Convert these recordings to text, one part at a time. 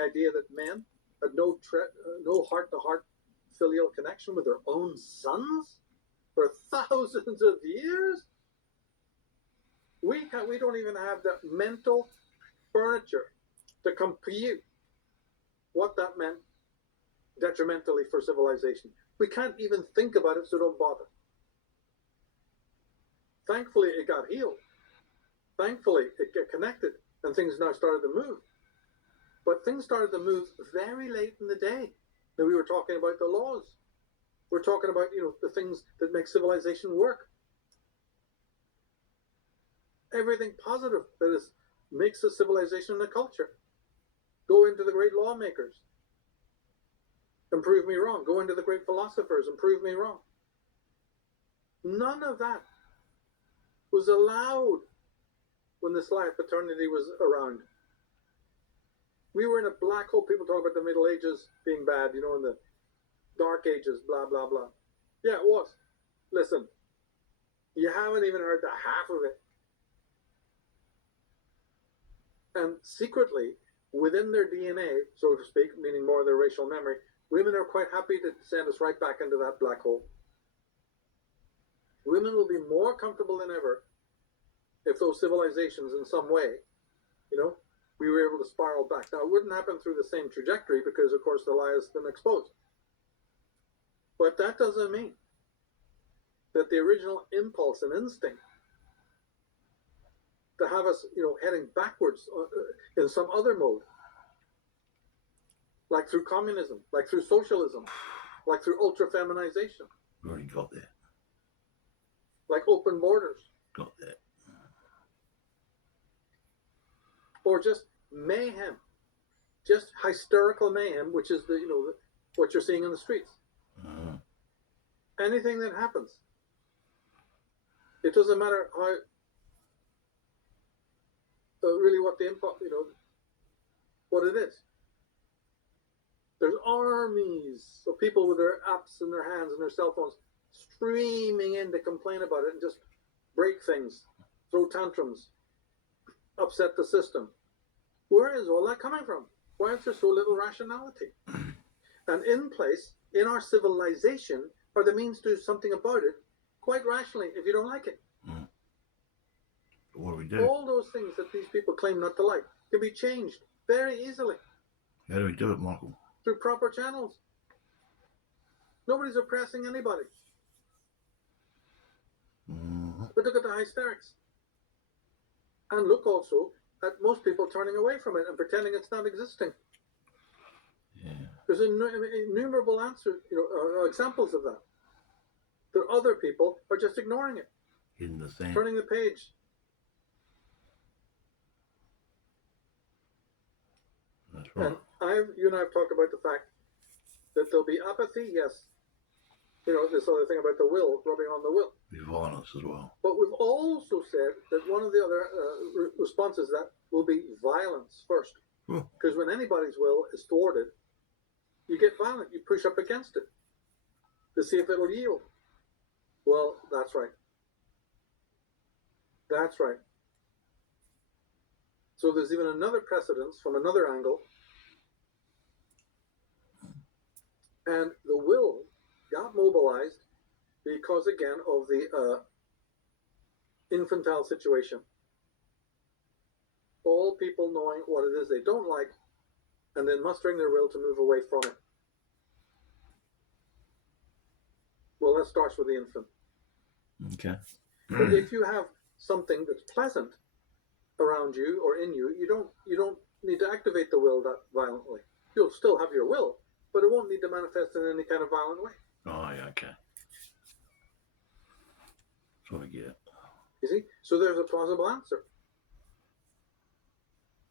The idea that men had no heart-to-heart filial connection with their own sons for thousands of years. We don't even have the mental furniture to compute what that meant detrimentally for civilization. We can't even think about it, so don't bother. Thankfully, it got healed. Thankfully, it got connected, and things now started to move. But things started to move very late in the day. Now, we were talking about the laws. We're talking about, the things that make civilization work. Everything positive that makes a civilization and a culture. Go into the great lawmakers and prove me wrong. Go into the great philosophers and prove me wrong. None of that was allowed when the Slav paternity was around. We were in a black hole. People talk about the Middle Ages being bad, in the Dark Ages, blah, blah, blah. Yeah, it was. Listen, you haven't even heard the half of it. And secretly, within their DNA, so to speak, meaning more of their racial memory, women are quite happy to send us right back into that black hole. Women will be more comfortable than ever if those civilizations in some way, we were able to spiral back. Now, it wouldn't happen through the same trajectory because, of course, the lie has been exposed. But that doesn't mean that the original impulse and instinct to have us, heading backwards in some other mode, like through communism, like through socialism, like through ultra-feminization. We already got there. Like open borders. Got there. Or just mayhem, just hysterical mayhem, which is what you're seeing in the streets. Anything that happens, it doesn't matter how really what the input, what it is. There's armies of people with their apps in their hands and their cell phones streaming in to complain about it and just break things, throw tantrums, upset the system. Where is all that coming from? Why is there so little rationality? And in place, in our civilization, are the means to do something about it quite rationally if you don't like it. What do we do? All those things that these people claim not to like can be changed very easily. How do we do it, Michael? Through proper channels. Nobody's oppressing anybody. But look at the hysterics. And look also at most people turning away from it and pretending it's not existing. Yeah. There's innumerable examples of that. There are other people who are just ignoring it. In the sand. Turning the page. That's right. And you and I have talked about the fact that there'll be apathy, yes. This other thing about the will, rubbing on the will. Be violence as well. But we've also said that one of the other responses to that will be violence first. Because when anybody's will is thwarted, you get violent. You push up against it to see if it'll yield. Well, that's right. That's right. So there's even another precedence from another angle. And the will got mobilized because, again, of the infantile situation. All people knowing what it is they don't like and then mustering their will to move away from it. Well, that starts with the infant. Okay. But if you have something that's pleasant around you or in you, you don't need to activate the will that violently. You'll still have your will, but it won't need to manifest in any kind of violent way. Oh, yeah, okay. That's what I get. You see? So there's a plausible answer.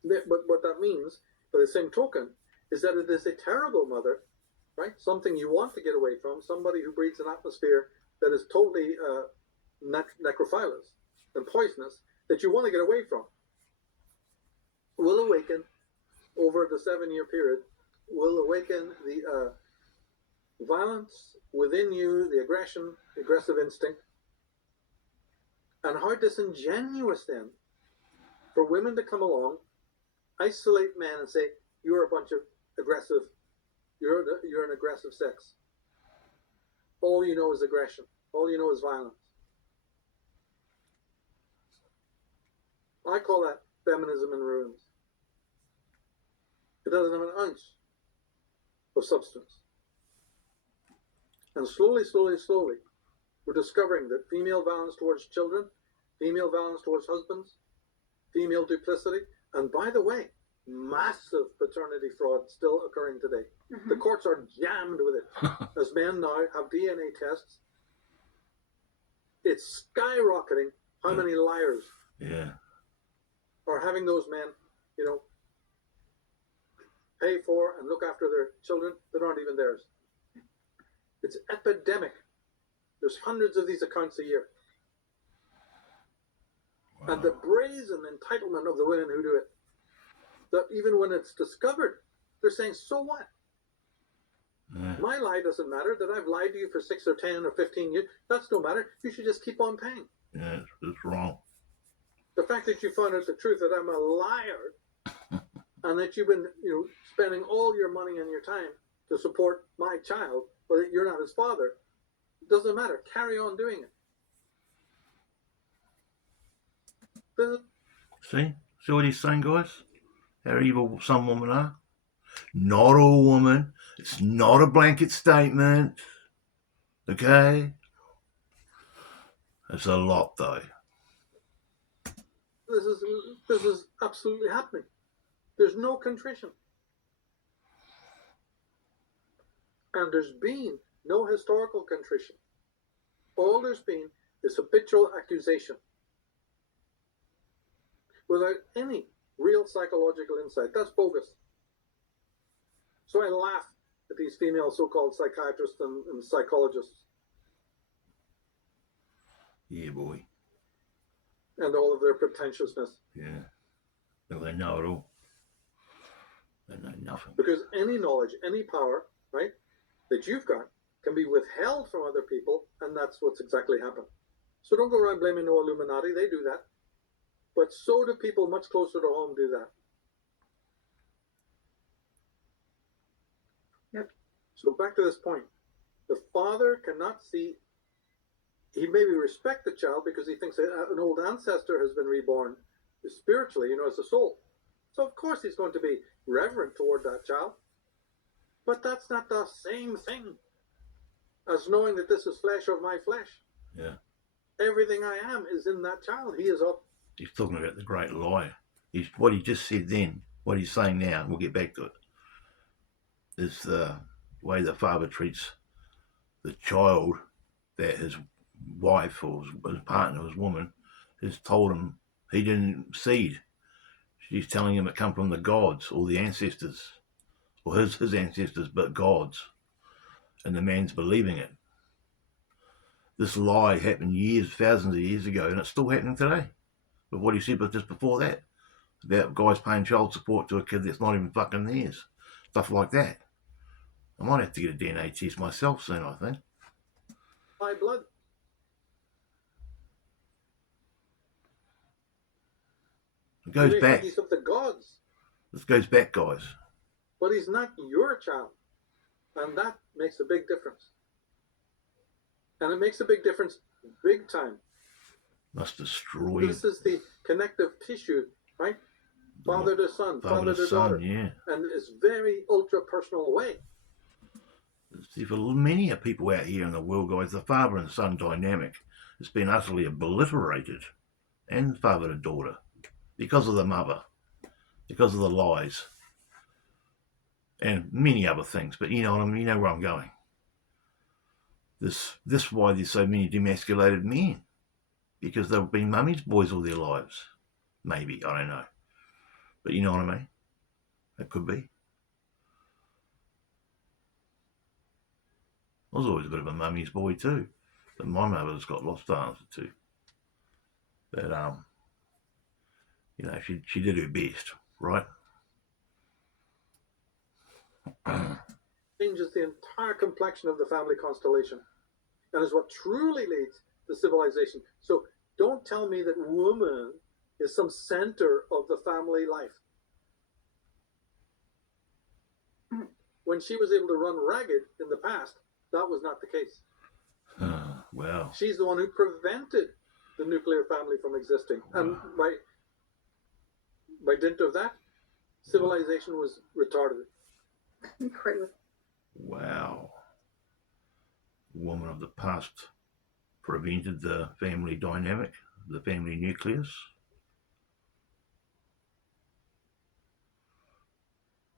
But what that means, by the same token, is that it is a terrible mother, right? Something you want to get away from, somebody who breeds an atmosphere that is totally necrophilous and poisonous, that you want to get away from, will awaken over the 7-year period, will awaken the violence within you, the aggression, the aggressive instinct. And how disingenuous then for women to come along, isolate men and say, you're a bunch of aggressive, you're an aggressive sex. All you know is aggression. All you know is violence. I call that feminism in ruins. It doesn't have an ounce of substance. And slowly, we're discovering that female violence towards children, female violence towards husbands, female duplicity, and by the way, massive paternity fraud still occurring today. The courts are jammed with it. As men now have DNA tests, it's skyrocketing how many liars are having those men, pay for and look after their children that aren't even theirs. It's epidemic. There's hundreds of these accounts a year. Wow. And the brazen entitlement of the women who do it, that even when it's discovered, they're saying, so what? My lie doesn't matter. That I've lied to you for 6 or 10 or 15 years, that's no matter. You should just keep on paying. Yeah, it's wrong. The fact that you found out the truth that I'm a liar and that you've been spending all your money and your time to support my child, but that you're not his father, doesn't matter. Carry on doing it. See what he's saying, guys? How evil some women are? Not all women. It's not a blanket statement. Okay? It's a lot, though. This is absolutely happening. There's no contrition. And there's been no historical contrition. All there's been is habitual accusation without any real psychological insight. That's bogus. So I laugh at these female so-called psychiatrists and psychologists. Yeah, boy. And all of their pretentiousness. Yeah. Well, they know it all. They know nothing. Because any knowledge, any power, right, that you've got can be withheld from other people, and that's what's exactly happened. So don't go around blaming no Illuminati. They do that. But so do people much closer to home do that. Yep. So back to this point. The father cannot see, he maybe respect the child because he thinks an old ancestor has been reborn spiritually, as a soul. So of course he's going to be reverent toward that child. But that's not the same thing as knowing that this is flesh of my flesh. Yeah. Everything I am is in that child. He is up. He's talking about the great lie. What he just said then, what he's saying now, we'll get back to it, is the way the father treats the child that his wife or his partner, his woman, has told him he didn't seed. She's telling him it come from the gods or the ancestors, or his ancestors, but gods. And the man's believing it. This lie happened thousands of years ago, and it's still happening today. But what he said was just before that, about guys paying child support to a kid that's not even fucking theirs. Stuff like that. I might have to get a DNA test myself soon, I think. My blood. It goes back. He's of the gods. This goes back, guys. But he's not your child. And that makes a big difference. And it makes a big difference big time. Must destroy. This is the connective tissue, right? Father to son, father to daughter. Yeah. And it's very ultra-personal way. See, for many people out here in the world, guys, the father and son dynamic has been utterly obliterated. And father to daughter. Because of the mother. Because of the lies. And many other things. But you know what I mean? You know where I'm going. This why there's so many demasculated men. Because they've been mummies boys all their lives. Maybe, I don't know. But you know what I mean? It could be. I was always a bit of a mummy's boy too. But my mother's got lots to answer to. But, she did her best, right? Changes the entire complexion of the family constellation. And is what truly leads to civilization. So don't tell me that woman is some center of the family life. when she was able to run ragged in the past, that was not the case. Wow. She's the one who prevented the nuclear family from existing. Wow. And by dint of that, civilization was retarded. Incredible. Wow. Woman of the past prevented the family dynamic, the family nucleus.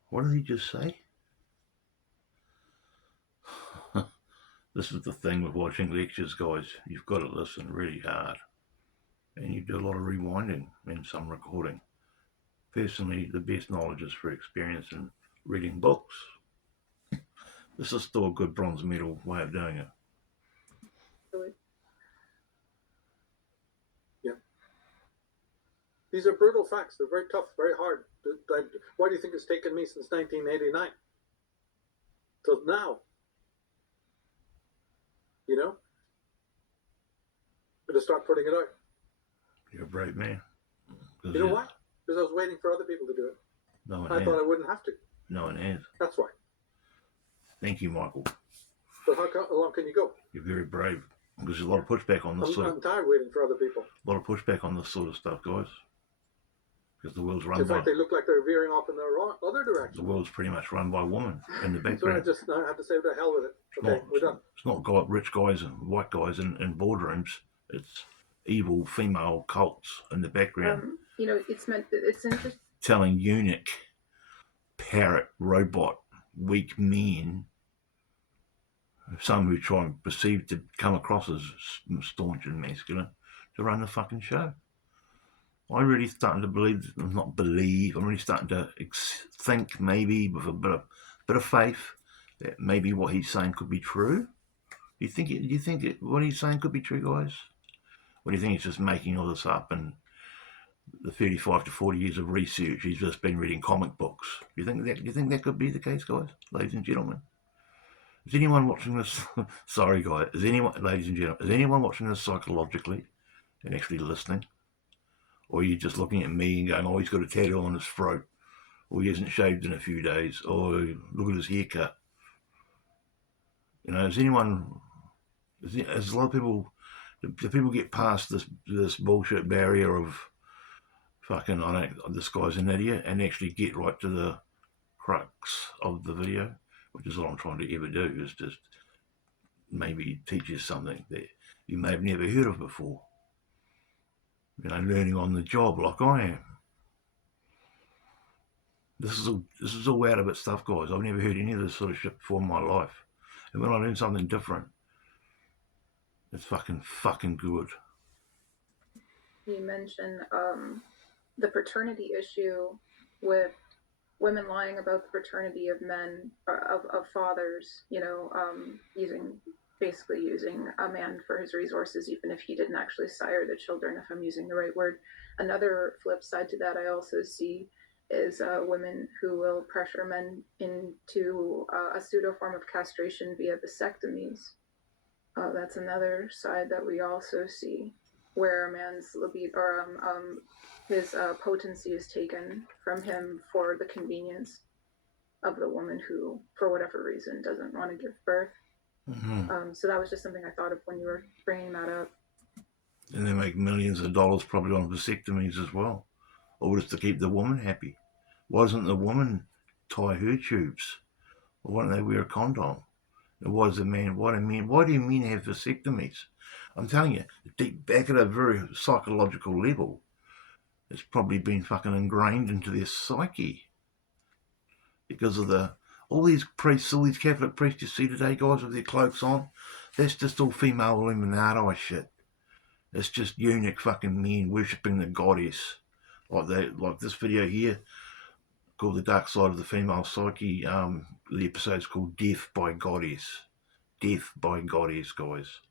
What did he just say? This is the thing with watching lectures, guys. You've got to listen really hard. And you do a lot of rewinding in some recording. Personally, the best knowledge is through experience and reading books. This is still a good bronze medal way of doing it. Yeah. These are brutal facts. They're very tough, very hard. Why do you think it's taken me since 1989 till now? You know? But to start putting it out. You're a brave man. You know why? Because I was waiting for other people to do it. No one I thought I wouldn't have to. No one has. That's why. Thank you, Michael. But how long can you go? You're very brave. Because there's a lot of pushback on this I'm tired waiting for other people. A lot of pushback on this sort of stuff, guys. Because the world's run in fact, they look like they're veering off in the other direction. The world's pretty much run by women in the background. So I have to say, to hell with it. Okay, we're done. It's not rich guys and white guys in boardrooms. It's evil female cults in the background. It's interesting. Telling eunuch, parrot, robot, weak men, some who try and perceive to come across as staunch and masculine, to run the fucking show. I'm really starting to I'm really starting to think, maybe with a bit of faith, that maybe what he's saying could be true. Do you think what he's saying could be true, guys? Or do you think he's just making all this up, and the 35 to 40 years of research, he's just been reading comic books? Do you think that could be the case, guys, ladies and gentlemen? Is anyone watching this? Sorry, guys. Ladies and gentlemen, is anyone watching this psychologically and actually listening? Or are you just looking at me and going, oh, he's got a tattoo on his throat, or he hasn't shaved in a few days, or look at his haircut? As a lot of people, do people get past this bullshit barrier of fucking, this guy's an idiot, and actually get right to the crux of the video, which is what I'm trying to ever do, is just maybe teach you something that you may have never heard of before. Learning on the job like I am. This is all out of it stuff, guys. I've never heard any of this sort of shit before in my life. And when I learn something different, it's fucking good. You mentioned the paternity issue with women lying about the paternity of men, of fathers, using a man for his resources, even if he didn't actually sire the children, if I'm using the right word. Another flip side to that I also see is women who will pressure men into a pseudo form of castration via vasectomies. That's another side that we also see, where a man's libido or his potency is taken from him for the convenience of the woman who, for whatever reason, doesn't want to give birth. Mm-hmm. So that was just something I thought of when you were bringing that up. And they make millions of dollars probably on vasectomies as well, or just to keep the woman happy. Why doesn't the woman tie her tubes? Or why don't they wear a condom? And why do men have vasectomies? I'm telling you, deep back at a very psychological level, it's probably been fucking ingrained into their psyche because of all these priests, all these Catholic priests you see today, guys, with their cloaks on. That's just all female Illuminati shit. It's just eunuch fucking men worshipping the goddess, like this video here called "The Dark Side of the Female Psyche." The episode's called "Death by Goddess." Death by Goddess, guys.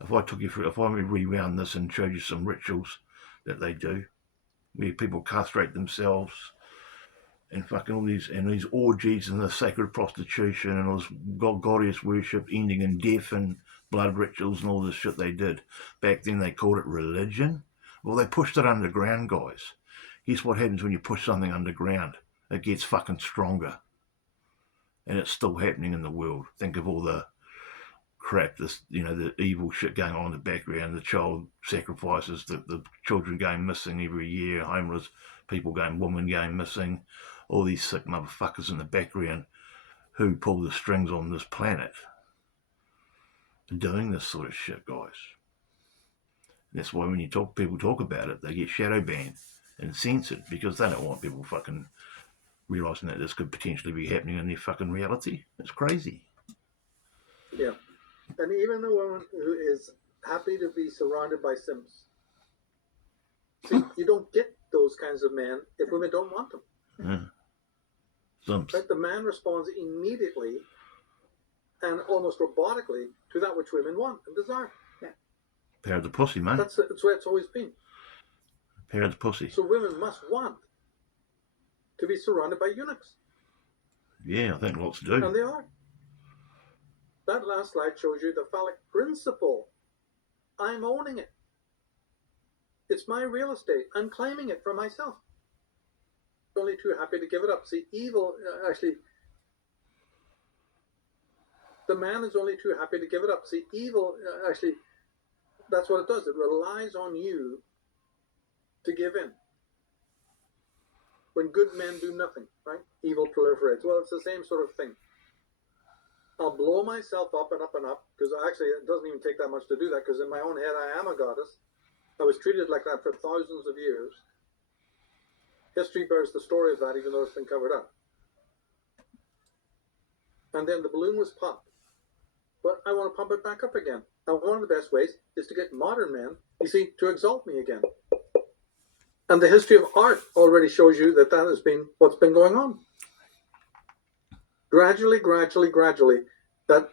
If I rewound this and showed you some rituals that they do, where people castrate themselves, and fucking all these orgies and the sacred prostitution and all this goddess worship ending in death and blood rituals and all this shit they did. Back then they called it religion. Well, they pushed it underground, guys. Guess what happens when you push something underground? It gets fucking stronger. and it's still happening in the world. Think of all the crap, the evil shit going on in the background, the child sacrifices, the children going missing every year, homeless people women going missing, all these sick motherfuckers in the background who pull the strings on this planet doing this sort of shit, guys. And that's why when people talk about it, they get shadow banned and censored, because they don't want people fucking realising that this could potentially be happening in their fucking reality. It's crazy. Yeah. And even the woman who is happy to be surrounded by simps. See, you don't get those kinds of men if women don't want them. Yeah. Simps. Right? The man responds immediately and almost robotically to that which women want and desire. Yeah. Power of the pussy, mate. That's the way it's always been. Power of the pussy. So women must want to be surrounded by eunuchs. Yeah, I think lots do. And they are. That last slide shows you the phallic principle. I'm owning it. It's my real estate. I'm claiming it for myself. Only too happy to give it up. See, evil, actually, the man is only too happy to give it up. See, evil, actually, that's what it does. It relies on you to give in. When good men do nothing, right? Evil proliferates. Well, it's the same sort of thing. I'll blow myself up and up and up, because actually it doesn't even take that much to do that, because in my own head I am a goddess. I was treated like that for thousands of years. History bears the story of that, even though it's been covered up. And then the balloon was popped. But I want to pump it back up again. And one of the best ways is to get modern men, you see, to exalt me again. And the history of art already shows you that has been what's been going on. Gradually, that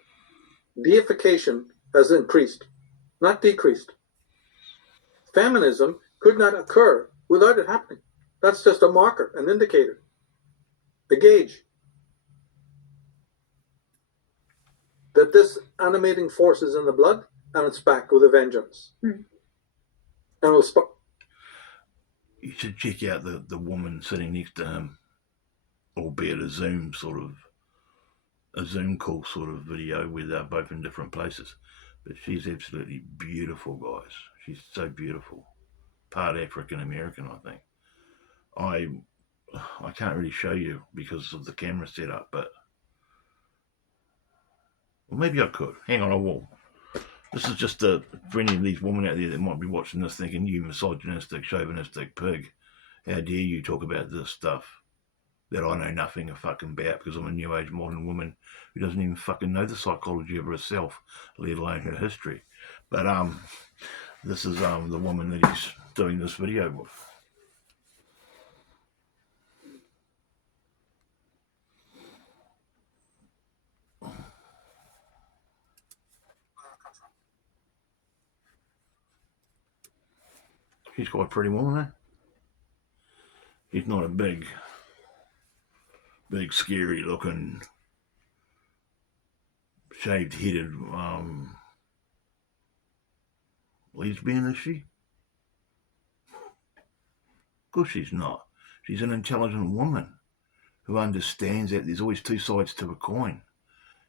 deification has increased, not decreased. Feminism could not occur without it happening. That's just a marker, an indicator, a gauge that this animating force is in the blood, and it's back with a vengeance. And it'll You should check out the woman sitting next to him, albeit a Zoom call sort of video where they're both in different places. But she's absolutely beautiful, guys. She's so beautiful. Part African American, I think. I can't really show you because of the camera setup, but well, maybe I could. Hang on, I will. This is just for any of these women out there that might be watching this thinking, you misogynistic, chauvinistic pig, how dare you talk about this stuff that I know nothing fucking about, because I'm a new age modern woman who doesn't even fucking know the psychology of herself, let alone her history. But this is the woman that he's doing this video with. She's quite a pretty woman, eh? She's not a big, scary looking, shaved headed lesbian, is she? Of course she's not. She's an intelligent woman who understands that there's always two sides to a coin.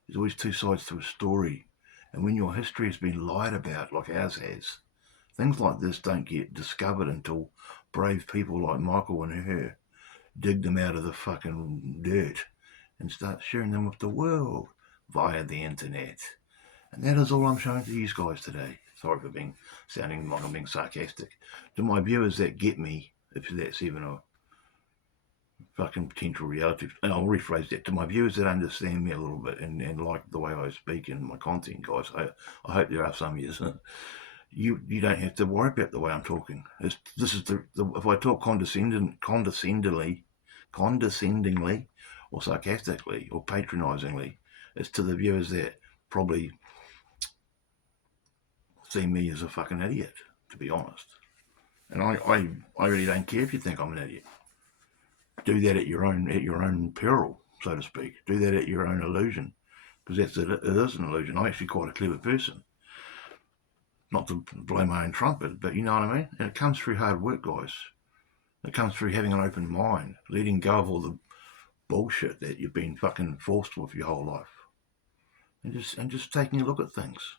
There's always two sides to a story. And when your history has been lied about, like ours has, things like this don't get discovered until brave people like Michael and her dig them out of the fucking dirt and start sharing them with the world via the internet. And that is all I'm showing to you guys today. Sorry for sounding like I'm being sarcastic. To my viewers that get me, if that's even a fucking potential reality, and I'll rephrase that, to my viewers that understand me a little bit and like the way I speak and my content, guys, I hope there are some of you. You don't have to worry about the way I'm talking. This is the if I talk condescendingly or sarcastically or patronisingly, it's to the viewers that probably see me as a fucking idiot, to be honest. And I really don't care if you think I'm an idiot. Do that at your own peril, so to speak. Do that at your own illusion, because it is an illusion. I'm actually quite a clever person. Not to blow my own trumpet, but you know what I mean? And it comes through hard work, guys. It comes through having an open mind, letting go of all the bullshit that you've been fucking forced with your whole life. And just taking a look at things.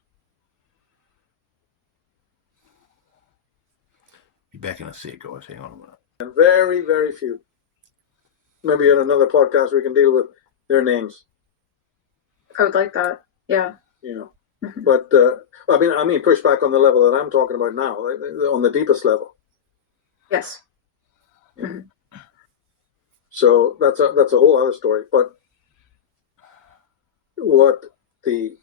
Be back in a sec, guys. Hang on a minute. And very, very few. Maybe in another podcast we can deal with their names. I would like that. Yeah. You know. But I mean, push back on the level that I'm talking about now, like, on the deepest level. Yes. So that's a whole other story. But what the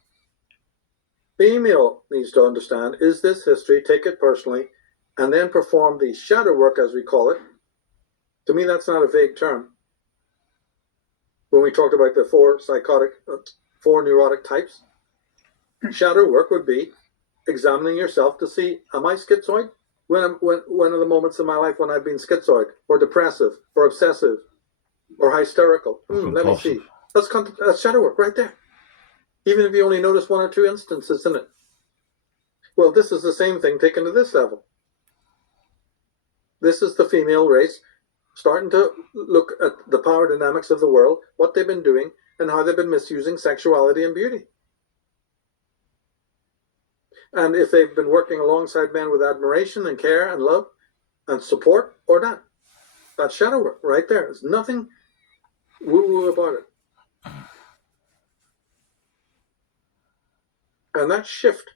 female needs to understand is this history, take it personally, and then perform the shadow work, as we call it. To me, that's not a vague term. When we talked about the four neurotic types, shadow work would be examining yourself to see, am I schizoid? When are the moments in my life when I've been schizoid, or depressive, or obsessive, or hysterical? Let me see. That's shadow work right there. Even if you only notice one or two instances in it. Well, this is the same thing taken to this level. This is the female race starting to look at the power dynamics of the world, what they've been doing, and how they've been misusing sexuality and beauty. And if they've been working alongside men with admiration and care and love and support or not. That's shadow work right there. There's nothing woo-woo about it. And that shift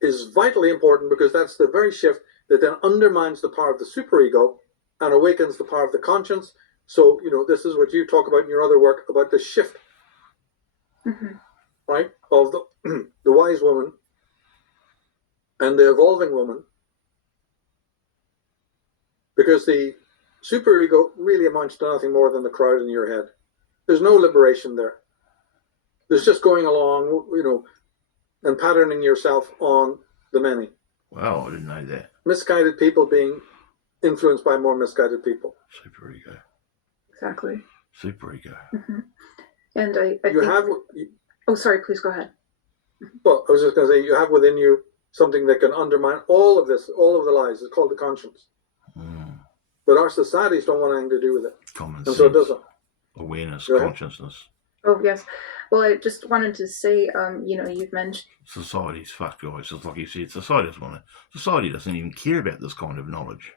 is vitally important, because that's the very shift that then undermines the power of the superego and awakens the power of the conscience. So, this is what you talk about in your other work, about the shift, right, of the wise woman and the evolving woman. Because the superego really amounts to nothing more than the crowd in your head. There's no liberation there. There's just going along, and patterning yourself on the many. Wow, I didn't know that. Misguided people being influenced by more misguided people. Superego. Exactly. Superego. And I think... Oh, sorry, please go ahead. Well, I was just going to say, you have within you something that can undermine all of this, all of the lies. It's called the conscience. But our societies don't want anything to do with it. Common and sense. So it doesn't. Awareness, consciousness. Oh, yes. Well, I just wanted to say, you've mentioned... Society's fucked, guys. Just like you said, society doesn't even care about this kind of knowledge.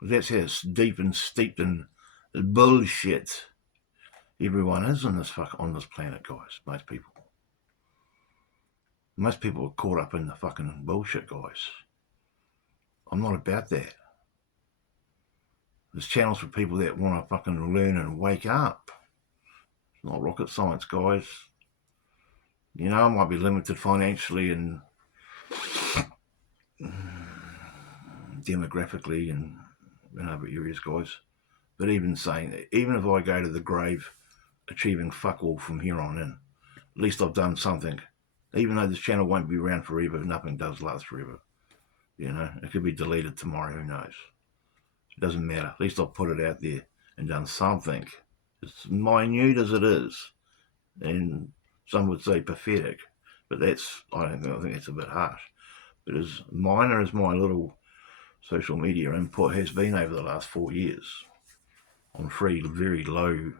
That's how it's deep and steeped in bullshit everyone is on this planet, guys. Most people are caught up in the fucking bullshit, guys. I'm not about that. There's channels for people that want to fucking learn and wake up. It's not rocket science, guys. I might be limited financially and demographically and in other areas, guys. But even saying that, even if I go to the grave achieving fuck all from here on in, at least I've done something. Even though this channel won't be around forever, nothing does last forever. It could be deleted tomorrow, who knows? It doesn't matter. At least I've put it out there and done something. It's minute as it is. And some would say pathetic. But I think that's a bit harsh. But as minor as my little social media input has been over the last 4 years, on free, very low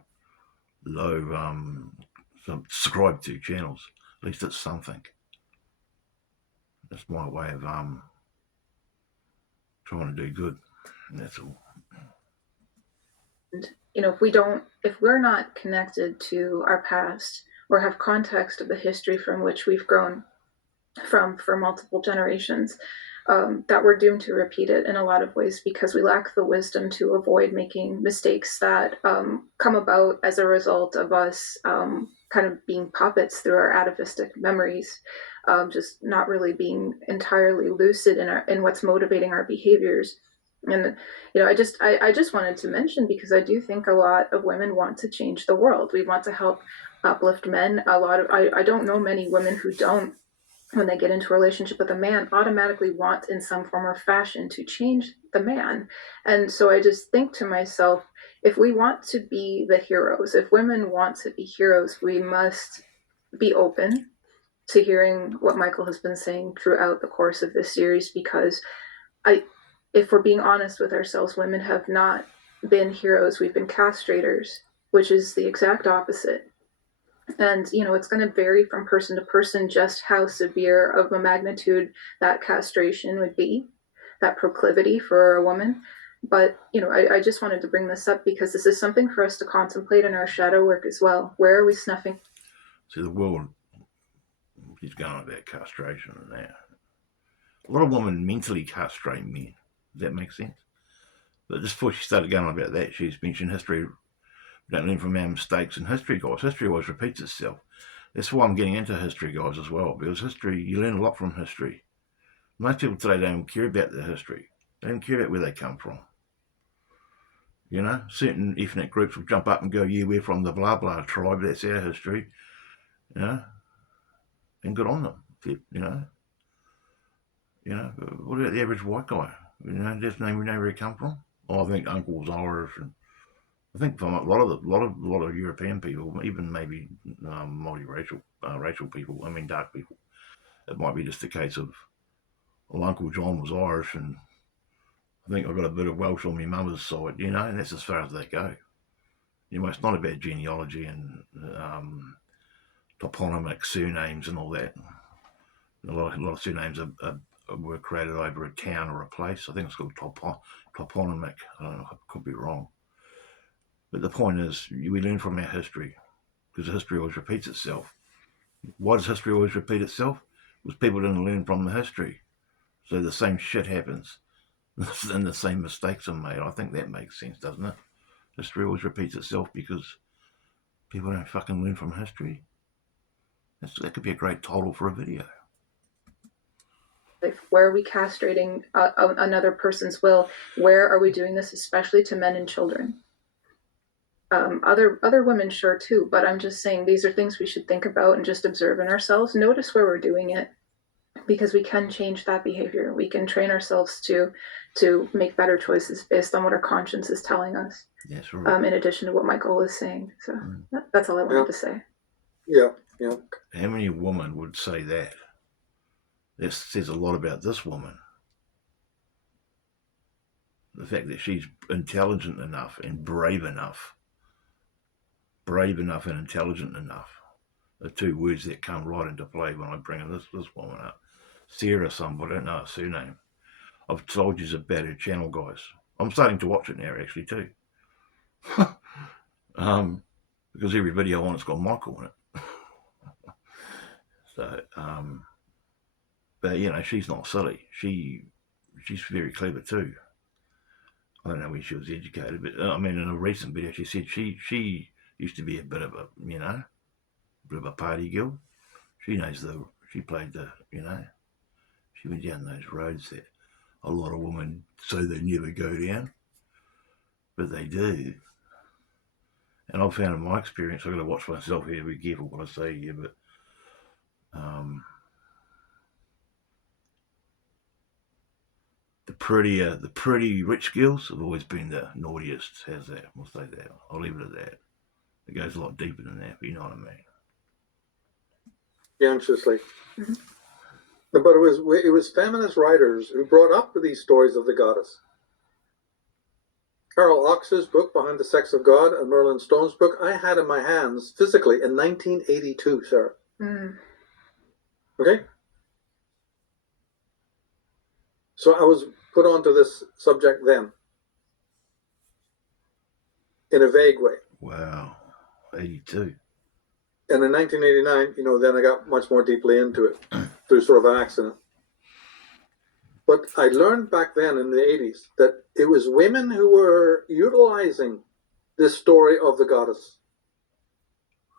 subscribe to channels, at least it's something. That's my way of trying to do good, and that's all. If we're not connected to our past or have context of the history from which we've grown from for multiple generations, that we're doomed to repeat it in a lot of ways, because we lack the wisdom to avoid making mistakes that come about as a result of us kind of being puppets through our atavistic memories, just not really being entirely lucid in what's motivating our behaviors. And I just wanted to mention, because I do think a lot of women want to change the world. We want to help uplift men. I don't know many women who don't, when they get into a relationship with a man, automatically want in some form or fashion to change the man. And so I just think to myself, if we want to be the heroes, if women want to be heroes, we must be open to hearing what Michael has been saying throughout the course of this series, because if we're being honest with ourselves, women have not been heroes, we've been castrators, which is the exact opposite. And, it's going to vary from person to person just how severe of a magnitude that castration would be, that proclivity for a woman. But, I just wanted to bring this up because this is something for us to contemplate in our shadow work as well. Where are we snuffing? See, the world is going about castration and that. A lot of women mentally castrate men. Does that make sense? But just before she started going on about that, she's mentioned history. We don't learn from our mistakes in history, guys. History always repeats itself. That's why I'm getting into history, guys, as well, because history, you learn a lot from history. Most people today don't care about their history. They don't care about where they come from. Certain ethnic groups will jump up and go, yeah, we're from the blah blah tribe, that's our history. And good on them. What about the average white guy? Just know we know where he come from. I think Uncle was Irish, and I think from a lot of European people, even maybe multiracial racial people. I mean, dark people. It might be just a case of, well, Uncle John was Irish, and I think I've got a bit of Welsh on my mother's side, and that's as far as they go. It's not about genealogy and toponymic surnames and all that. A lot of surnames were created over a town or a place. I think it's called toponymic. I don't know, I could be wrong. But the point is, we learn from our history, because history always repeats itself. Why does history always repeat itself? Because people didn't learn from the history. So the same shit happens, and the same mistakes are made. I think that makes sense, doesn't it? History always repeats itself because people don't fucking learn from history. That could be a great title for a video. Where are we castrating another person's will? Where are we doing this, especially to men and children? Other women, sure, too, but I'm just saying these are things we should think about and just observe in ourselves. Notice where we're doing it, because we can change that behavior. We can train ourselves to make better choices based on what our conscience is telling us. Yes, right. In addition to what Michael is saying. So that's all I wanted to say. Yeah. How many women would say that? This says a lot about this woman. The fact that she's intelligent enough and brave enough and intelligent enough are two words that come right into play when I bring this woman up. Sarah somebody, I don't know her surname. I've told you about her channel, guys. I'm starting to watch it now, actually, too. Because every video on it's got Michael in it. So, but she's not silly. She's very clever too. I don't know when she was educated, but in a recent video, she said she used to be a bit of a party girl. She played she went down those roads that a lot of women say they never go down, but they do. And I've found in my experience, I've got to watch myself here, be careful what I say here, but the pretty rich girls have always been the naughtiest. How's that? We'll say that. I'll leave it at that. It goes a lot deeper than that, but you know what I mean. Yeah, anxiously. Mm-hmm. But it was feminist writers who brought up these stories of the goddess. Carol Ox's book, Behind the Sex of God, and Merlin Stone's book, I had in my hands physically in 1982, Sarah. Mm. Okay? So I was put onto this subject then, in a vague way. Wow, 82. And in 1989, then I got much more deeply into it through sort of an accident. But I learned back then in the 80s that it was women who were utilizing this story of the goddess.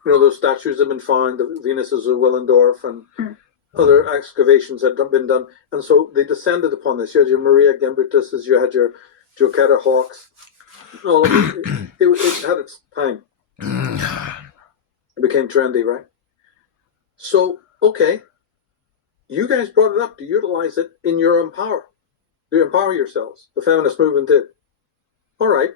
Those statues had been found, the Venuses of Willendorf and other excavations had been done. And so they descended upon this. You had your Maria Gimbutas, you had your Joketa Hawks. All of it had its time. It became trendy, right? So, okay, you guys brought it up to utilize it in your empower. To empower yourselves. The feminist movement did. All right,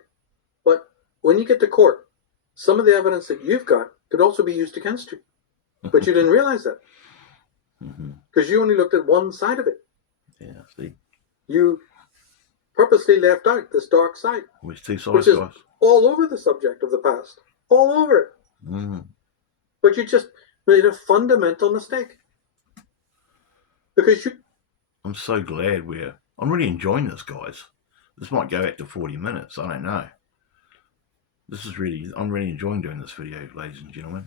but when you get to court, some of the evidence that you've got could also be used against you. But you didn't realize that. Because you only looked at one side of it. Yeah, see. You purposely left out this dark side, There's two which sides, is guys. all over the subject of the past, all over it. Mm. But you just made a fundamental mistake. Because I'm so glad I'm really enjoying this, guys. This might go out to 40 minutes. I don't know. I'm really enjoying doing this video, ladies and gentlemen.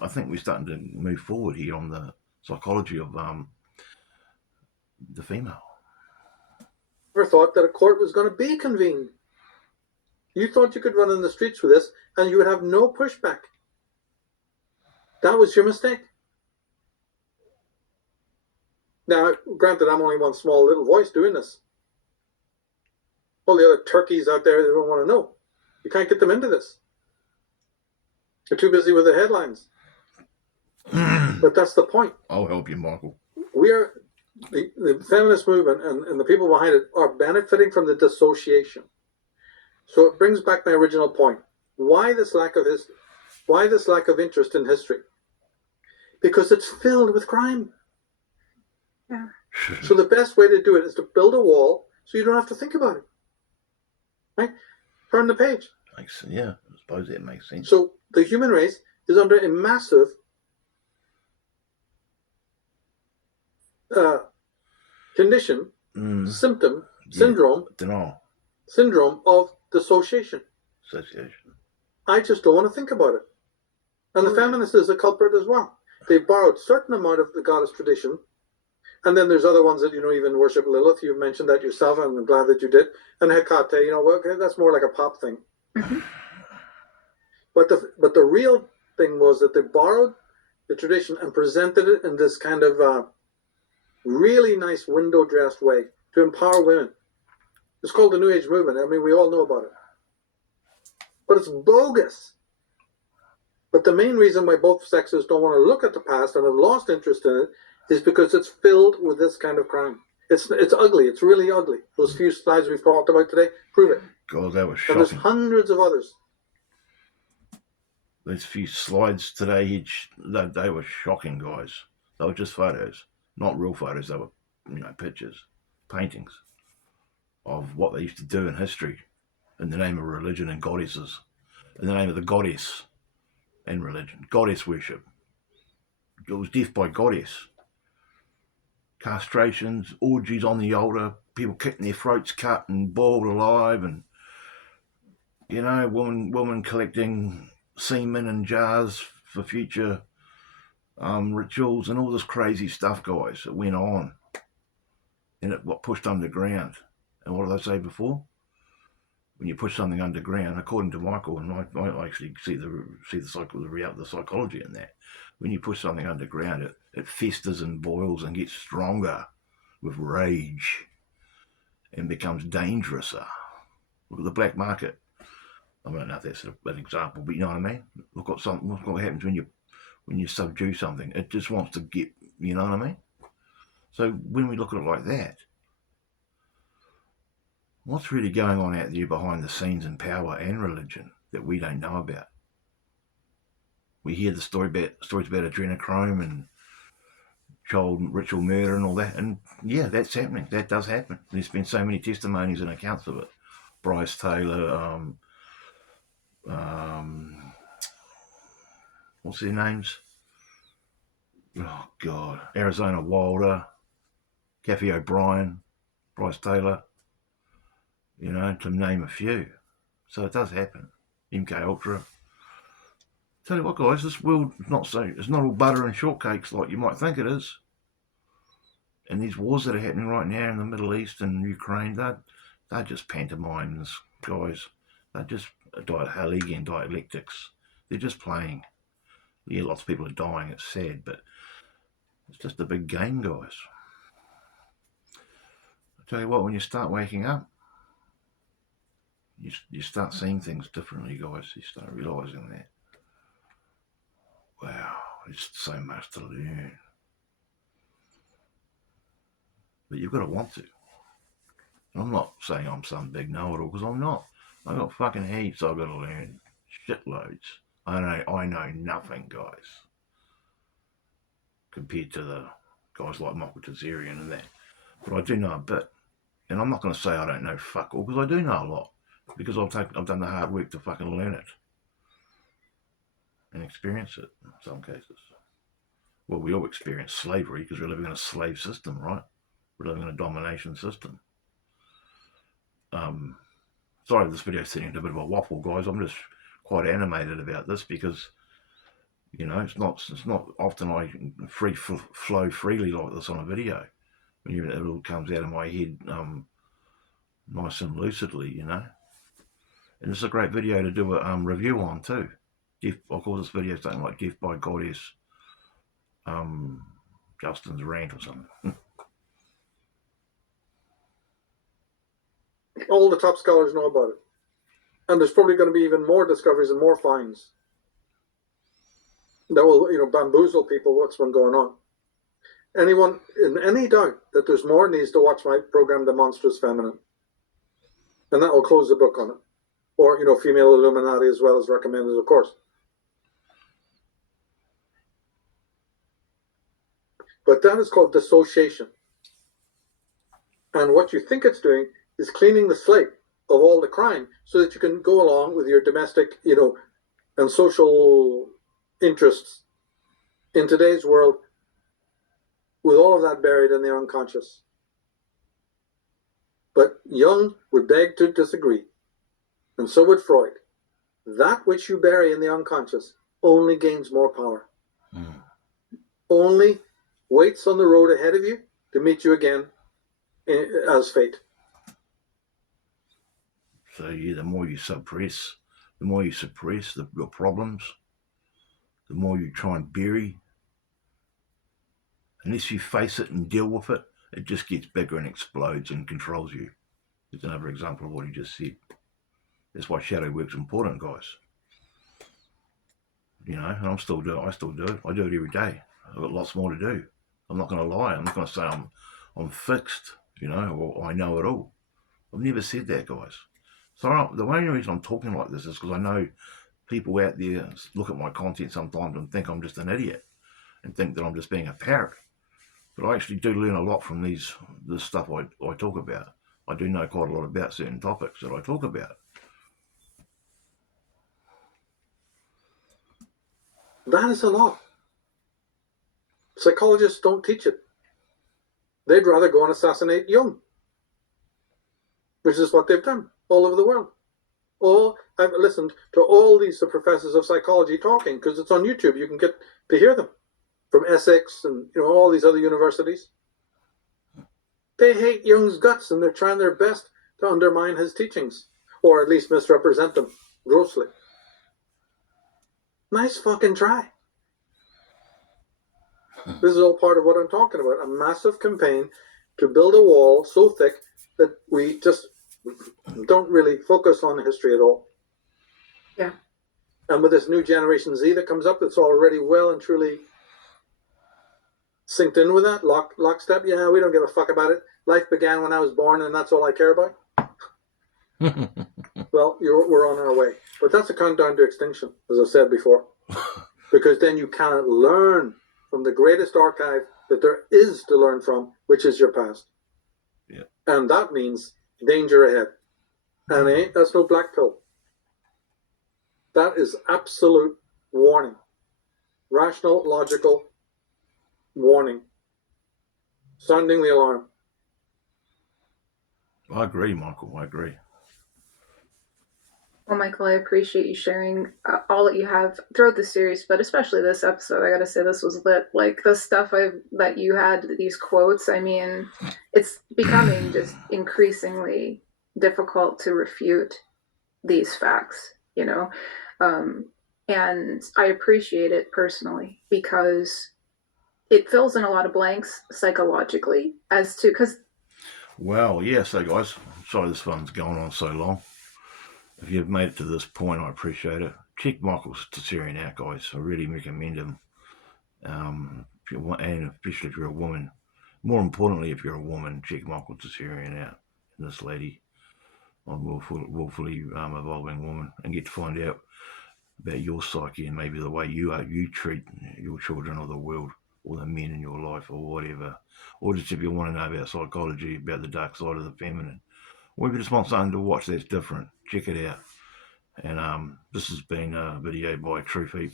I think we're starting to move forward here on the psychology of the female. never thought that a court was going to be convened. You thought you could run in the streets with this and you would have no pushback. That was your mistake. Now, granted, I'm only one small little voice doing this. All the other turkeys out there, they don't want to know. You can't get them into this. They're too busy with the headlines. But that's the point. I'll help you, Michael. The feminist movement and the people behind it are benefiting from the dissociation. So it brings back my original point. Why this lack of interest in history? Because it's filled with crime. Yeah. So the best way to do it is to build a wall so you don't have to think about it. Right? Turn the page. Yeah, I suppose that makes sense. So the human race is under a massive condition, symptom, syndrome of dissociation. Association. I just don't want to think about it. And the feminist is a culprit as well. They've borrowed a certain amount of the goddess tradition. And then there's other ones that, even worship Lilith. You've mentioned that yourself. I'm glad that you did. And Hecate, that's more like a pop thing. Mm-hmm. But the real thing was that they borrowed the tradition and presented it in this kind of really nice window-dressed way to empower women. It's called the New Age movement. I mean, we all know about it. But it's bogus. But the main reason why both sexes don't want to look at the past and have lost interest in it is because it's filled with this kind of crime. It's ugly. It's really ugly. Those few slides we've talked about today prove it. God, that was And there's shocking. hundreds of others. Those few slides today, they were shocking, guys. They were just photos, not real photos. They were, pictures, paintings of what they used to do in history in the name of religion and goddesses, in the name of the goddess and religion, goddess worship. It was death by goddess. Castrations, orgies on the altar, people getting their throats cut and boiled alive, and women collecting semen in jars for future rituals and all this crazy stuff, guys, that went on. And it pushed underground. And what did I say before? When you push something underground, according to Michael, and I actually see the psychology in that. When you push something underground, it festers and boils and gets stronger with rage and becomes dangerous. Look at the black market. I don't know if that's an example, but you know what I mean? Look what happens when you subdue something. It just wants to get, you know what I mean? So when we look at it like that, what's really going on out there behind the scenes in power and religion that we don't know about? We hear the stories about adrenochrome and child ritual murder and all that, and yeah, that's happening. That does happen. There's been so many testimonies and accounts of it. Bryce Taylor, what's their names? Oh God, Arizona Wilder, Kathy O'Brien, Bryce Taylor, to name a few. So it does happen. MK Ultra. Tell you what, guys, this world it's not all butter and shortcakes like you might think it is. And these wars that are happening right now in the Middle East and Ukraine, they're just pantomimes, guys. They're just Hegelian dialectics. They're just playing. Yeah, lots of people are dying. It's sad, but it's just a big game, guys. I tell you what, when you start waking up, you start seeing things differently, guys. You start realising that. Wow, there's so much to learn. But you've got to want to. And I'm not saying I'm some big know-it-all, because I'm not. I've got fucking heaps I've got to learn. Shitloads. I know nothing, guys. Compared to the guys like Michael Tsarion and that. But I do know a bit. And I'm not going to say I don't know fuck all, because I do know a lot, because I've done the hard work to fucking learn it and experience it in some cases. Well, we all experience slavery because we're living in a slave system, right? We're living in a domination system. Sorry, this video's turning into a bit of a waffle, guys. I'm just quite animated about this because, you know, it's not often I flow freely like this on a video. When it all comes out of my head nice and lucidly, you know. And it's a great video to do a review on too. I'll call this video something like Gift by Goddess, Justin's Rant or something. All the top scholars know about it. And there's probably going to be even more discoveries and more finds that will, bamboozle people what's been going on. Anyone in any doubt that there's more needs to watch my program, The Monstrous Feminine. And that will close the book on it. Or, Female Illuminati as well, as recommended, of course. But that is called dissociation. And what you think it's doing is cleaning the slate of all the crime so that you can go along with your domestic, and social interests in today's world with all of that buried in the unconscious. But Jung would beg to disagree, and so would Freud. That which you bury in the unconscious only gains more power. Only waits on the road ahead of you to meet you again as fate. So yeah, the more you suppress your problems, the more you try and bury. Unless you face it and deal with it, it just gets bigger and explodes and controls you. There's another example of what he just said. That's why shadow work's important, guys. And I still do it. I do it every day. I've got lots more to do. I'm not going to lie. I'm not going to say I'm fixed, or I know it all. I've never said that, guys. So the only reason I'm talking like this is because I know people out there look at my content sometimes and think I'm just an idiot and think that I'm just being a parrot. But I actually do learn a lot from this stuff I talk about. I do know quite a lot about certain topics that I talk about. That is a lot. Psychologists don't teach it. They'd rather go and assassinate Jung, which is what they've done all over the world. I've listened to all these professors of psychology talking because it's on YouTube. You can get to hear them from Essex and all these other universities. They hate Jung's guts and they're trying their best to undermine his teachings, or at least misrepresent them grossly. Nice fucking try. This is all part of what I'm talking about. A massive campaign to build a wall so thick that we just don't really focus on history at all. Yeah. And with this new Generation Z that comes up that's already well and truly synced in with that, lockstep, yeah, we don't give a fuck about it. Life began when I was born and that's all I care about. Well, we're on our way. But that's a countdown to extinction, as I said before. Because then you cannot learn from the greatest archive that there is to learn from, which is your past. Yeah. And that means danger ahead. And that's no black pill. That is absolute warning. Rational, logical warning. Sounding the alarm. I agree, Michael. I agree. Well, Michael, I appreciate you sharing all that you have throughout the series, but especially this episode. I gotta say, this was lit. Like the stuff that you had, these quotes. I mean, it's becoming just increasingly difficult to refute these facts, and I appreciate it personally because it fills in a lot of blanks psychologically as to because. Well, yeah. So, guys, sorry this one's going on so long. If you've made it to this point, I appreciate it. Check Michael Tsarion out, guys. I really recommend him. And especially if you're a woman. More importantly, if you're a woman, check Michael Tsarion out. And this lady on willfully evolving woman, and get to find out about your psyche and maybe the way you treat your children or the world or the men in your life or whatever. Or just if you want to know about psychology, about the dark side of the feminine. Or if you just want something to watch that's different, check it out. And this has been a video by Truth Heap.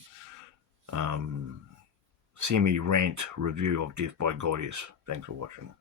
Semi-rant review of Death by Goddess. Thanks for watching.